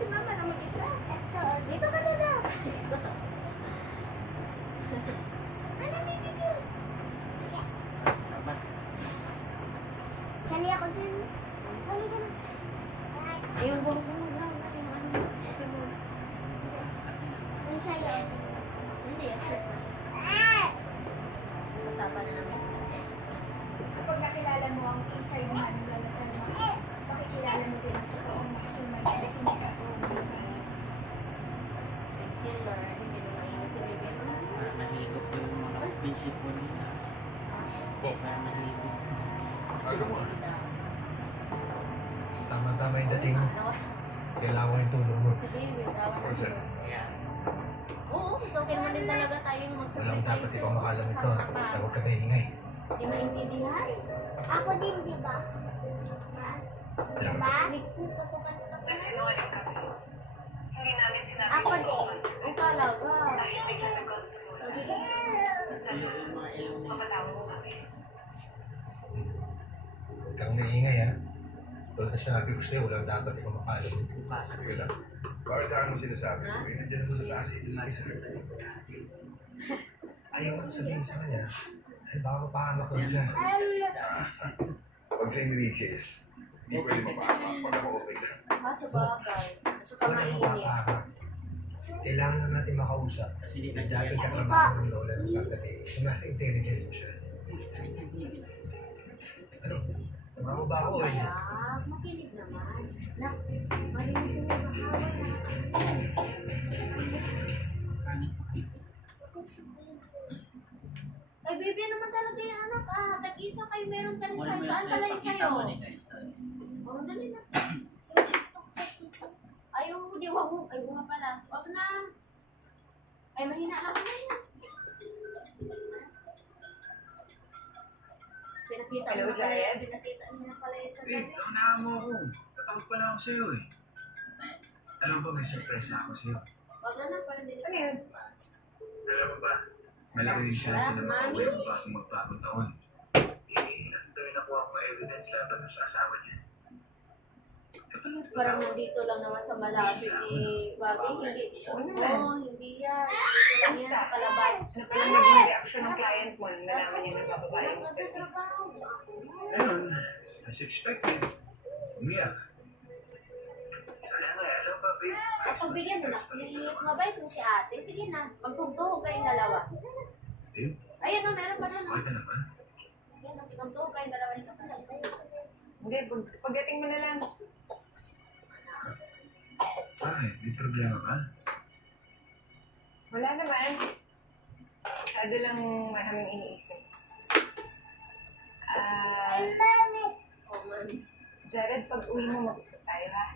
si mama na mag-isa. Dito ka na na. Sali ako dun. Sali ka na. Yung buhok mo na. Ang sayo. Hindi, yung shirt na. Kasama na namin. Kapag nakilala mo ang inside man ng lalatan mo, makikilala mo din ang totoong makasunan ng sinikatong buhay. Thank you, Lord. Hindi na maingat si baby mo. Nahigop yung mga prinsipyo nila. Nahigop. Tama-tama yung dating mo. Kailangan yung tulong mo. Si baby, tawa na siya. Kaya, Oo, so okay naman din talaga tayong Walang dapat mag-sacrifice. ikaw makalam ito. Huwag ka maingay. Hindi maintindihan. Ako din, di ba? Diba? Next week, pasukan mo lang. Nagsinungaling kami. Hindi namin sinabi Ako sa din. Ang talaga. dahil may sasagot ko. yung mga ilong nila. Mapatawag mo kami. Huwag kang maingay ha. Tulad na sinabi ko sa'yo, walang dapat ikaw makalam. Sige lang. Bakit saan mo sinasabi? Sabi, nandiyan naman sa taas. Ayaw ko sabihin sa kanya. Dahil baka mapahamak ko siya. Pag sa Enriquez, hindi pwede mapahamak pag ako okay lang. Kaso bagay. Kaso pa Wala nang mainit. mapahamak. Kailangan na natin makausap. Kasi hindi Dahil nagdagdag. katrabaho ng lola ng Santa Fe. Kung nasa intelligence mo siya. Ano? Sama mo ba ako eh? Anak, makinig naman. Nak, marinig din yung kahaway na. Ay, baby, ano naman talaga yung anak? Tag-isa kayo, meron ka rin sa'yo. Saan pala yung sa'yo? Oh, dali na. Ayaw mo, di wag mo. Ay, bunga pala. Wag na. Ay, mahina na ko na yan. Pinakita mo Hello, na pala yan. Giant. Pinakita mo na pala yung Eh, kagaling. naunahan mo ako. Tatakot pala ako sa'yo eh. Alam mo ba, may surprise na ako sa'yo. Wag na na, pala din. Ano yun? Alam mo ba, malaki yung chance na makauwi mo pa kung magbagong taon. Eh, ano tayo nakuha ko evidence laban sa asawa niya. Parang nandito lang naman sa malapit eh. Babi, hindi. Oo, hindi yan. Dito lang yan sa Kalabay. Ano pa lang naging reaction ng client mo nung nalaman niya na bababae yung step niya? Magtatrabaho. Ayun, as expected, umiyak. Kaya nga, alam ba, babe? Sa pagbigyan mo na, please. Mabait mo si ate. Sige na, magtugtog kayong dalawa. Babe, Ayun o, meron pa na no. okay ka naman? Yan, magtugtog kayong dalawa nito. Hindi, pagdating mo na lang. Bakit? May problema ba? Wala naman. Masyado lang maraming iniisip. Oh, man. Jared, pag uwi mo, mag-usap tayo ha.